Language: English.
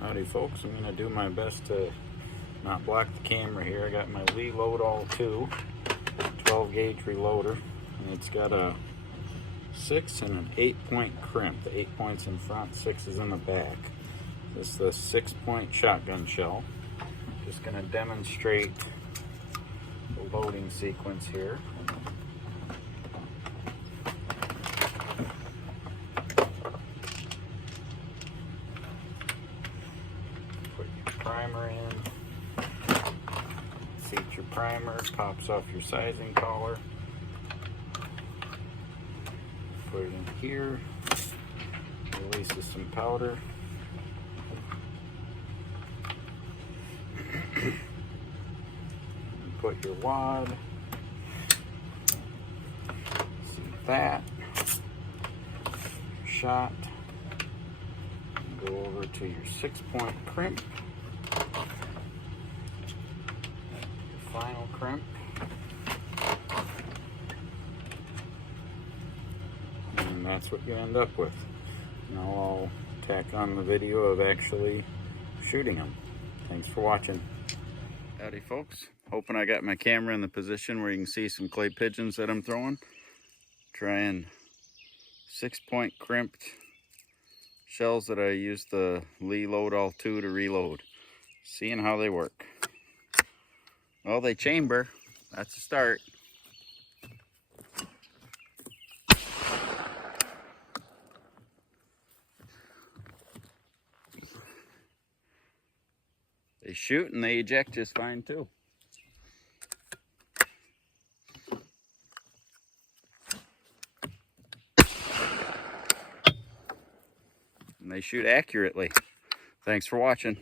Howdy folks, I'm going to do my best to not block the camera here. I got my Reload All 2 12 gauge reloader, and it's got a 6 and an 8-point crimp. The 8 points in front, 6 is in the back. This is the 6-point shotgun shell. Just going to demonstrate the loading sequence here. Primer in, seat your primer, pops off your sizing collar, put it in here, releases some powder, and put your wad, see that, shot, and go over to your 6-point crimp. Final crimp, and that's what you end up with. Now I'll tack on the video of actually shooting them. Thanks for watching. Howdy folks, hoping I got my camera in the position where you can see some clay pigeons that I'm throwing. Trying 6-point crimped shells that I used the Reload All 2 to reload. Seeing how they work. Well, they chamber. That's a start. They shoot and they eject just fine too. And they shoot accurately. Thanks for watching.